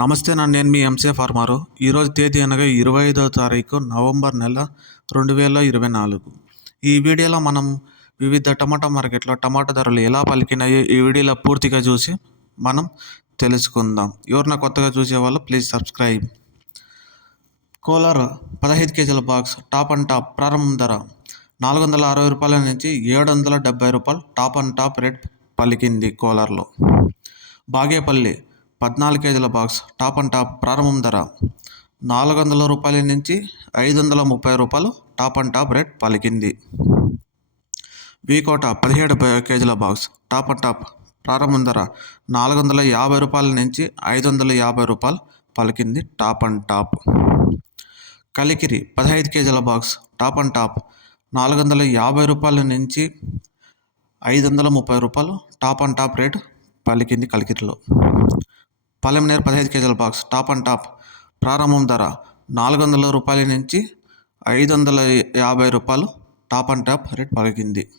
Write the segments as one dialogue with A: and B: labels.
A: నమస్తే నా నేను మీ ఎంసే ఫార్మారు. ఈరోజు తేదీ అనగా ఇరవై ఐదవ తారీఖు నవంబర్ నెల రెండు వేల ఇరవై నాలుగు. ఈ వీడియోలో మనం వివిధ టమాటా మార్కెట్లో టమాటా ధరలు ఎలా పలికినాయో ఈ వీడియోలో పూర్తిగా చూసి మనం తెలుసుకుందాం. ఎవరైనా కొత్తగా చూసేవాళ్ళు ప్లీజ్ సబ్స్క్రైబ్. కోలార్ పదహైదు కేజీల బాక్స్ టాప్ అండ్ టాప్ ప్రారంభం ధర నాలుగు వందల అరవై రూపాయల నుంచి ఏడు వందల డెబ్బై రూపాయలు టాప్ అండ్ టాప్ రేట్ పలికింది కోలార్లో. బాగేపల్లి పద్నాలుగు కేజీల బాక్స్ టాప్ అండ్ టాప్ ప్రారంభం ధర. నాలుగు వందల రూపాయల నుంచి ఐదు వందల ముప్పై రూపాయలు టాప్ అండ్ టాప్ రేట్ పలికింది. వీకోట పదిహేడు కేజీల బాక్స్ టాప్ అండ్ టాప్ ప్రారంభం ధర నాలుగు వందల యాభై రూపాయల నుంచి ఐదు వందల యాభై రూపాయలు పలికింది టాప్ అండ్ టాప్. కలికిరి పదహైదు కేజీల బాక్స్ టాప్ అండ్ టాప్ నాలుగు వందల యాభై రూపాయల నుంచి ఐదు వందల ముప్పై రూపాయలు టాప్ అండ్ టాప్ రేట్ పలికింది కలికిరిలో. పల్లెమనేర్ పదిహేను కేజీల బాక్స్ టాప్ అండ్ టాప్ ప్రారంభం ధర నాలుగు వందల రూపాయల నుంచి ఐదు వందల యాభై రూపాయలు టాప్ అండ్ టాప్ రేట్ పలికింది.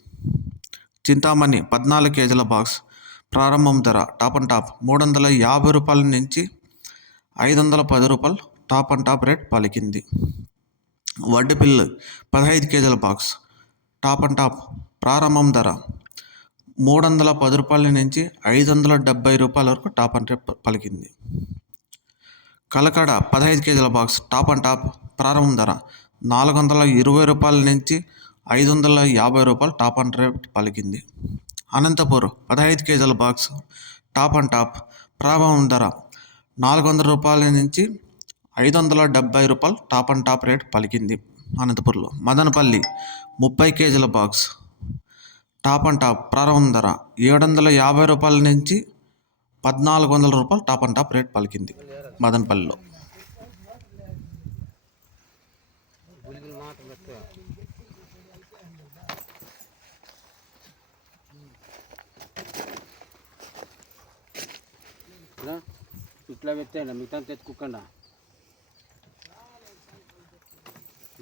A: చింతామణి పద్నాలుగు కేజీల బాక్స్ ప్రారంభం ధర టాప్ అండ్ టాప్ మూడు వందల యాభై రూపాయల నుంచి ఐదు వందల పది రూపాయలు టాప్ అండ్ టాప్ రేట్ పలికింది. వడ్డీపిల్లు పదహైదు కేజీల బాక్స్ టాప్ అండ్ టాప్ ప్రారంభం ధర మూడు వందల పది రూపాయల నుంచి ఐదు వందల డెబ్బై రూపాయల వరకు టాప్ అండ్ టాప్ పలికింది. కలకడ పదహైదు కేజీల బాక్స్ టాప్ అండ్ టాప్ ప్రారంభం ధర నాలుగు వందల ఇరవై రూపాయల నుంచి ఐదు వందల యాభై రూపాయలు టాప్ అండ్ రేట్ పలికింది. అనంతపూర్ పదహైదు కేజీల బాక్స్ టాప్ అండ్ టాప్ ప్రారంభం ధర నాలుగు వందల రూపాయల నుంచి ఐదు వందల డెబ్బై రూపాయలు టాప్ అండ్ టాప్ రేట్ పలికింది. అనంతపూర్లో మదనపల్లి ముప్పై కేజీల బాక్స్ టాప్ అండ్ టాప్ ప్రారంభం ధర ఏడు వందల యాభై రూపాయల నుంచి పద్నాలుగు వందల రూపాయలు టాప్ అండ్ టాప్ రేట్ పలికింది మదనపల్లిలో.
B: ఇట్లా పెట్టేయండి మిగతా తెచ్చుకోకుండా.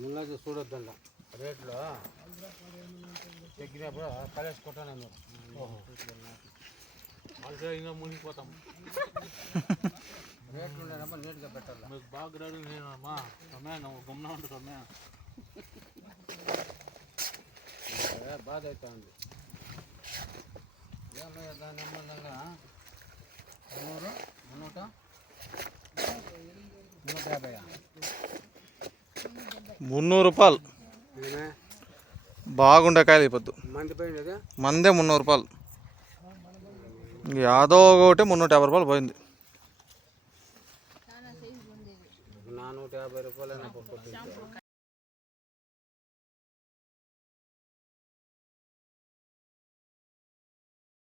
B: ముందు చూడొద్దండ. రేట్లో తగ్గినప్పుడు కలేసుకుంటాను మీరు
C: అంటే ఇంకా మునిగిపోతాం.
B: రేట్లు ఉండేనప్పుడు నీట్గా పెట్టాలి?
C: మీకు బాగా రెడీ నేనమ్మా సొమ్మే నువ్వు గమ్మున ఉంటు సొమ్మే
B: ఏ బాధ అవుతా ఉంది ఏమయ్యా దాని సంబంధంగా మున్నూరు మున్నూట? నూట యాభై
D: మున్నూరు రూపాయలు.
B: ఏమే
D: బాగుండే కాయలు అయిపోద్దు. మంది మున్నూరు రూపాయలు. యాదో ఒకటి మున్నూట యాభై రూపాయలు పోయింది.
B: నా నూట యాభై రూపాయలు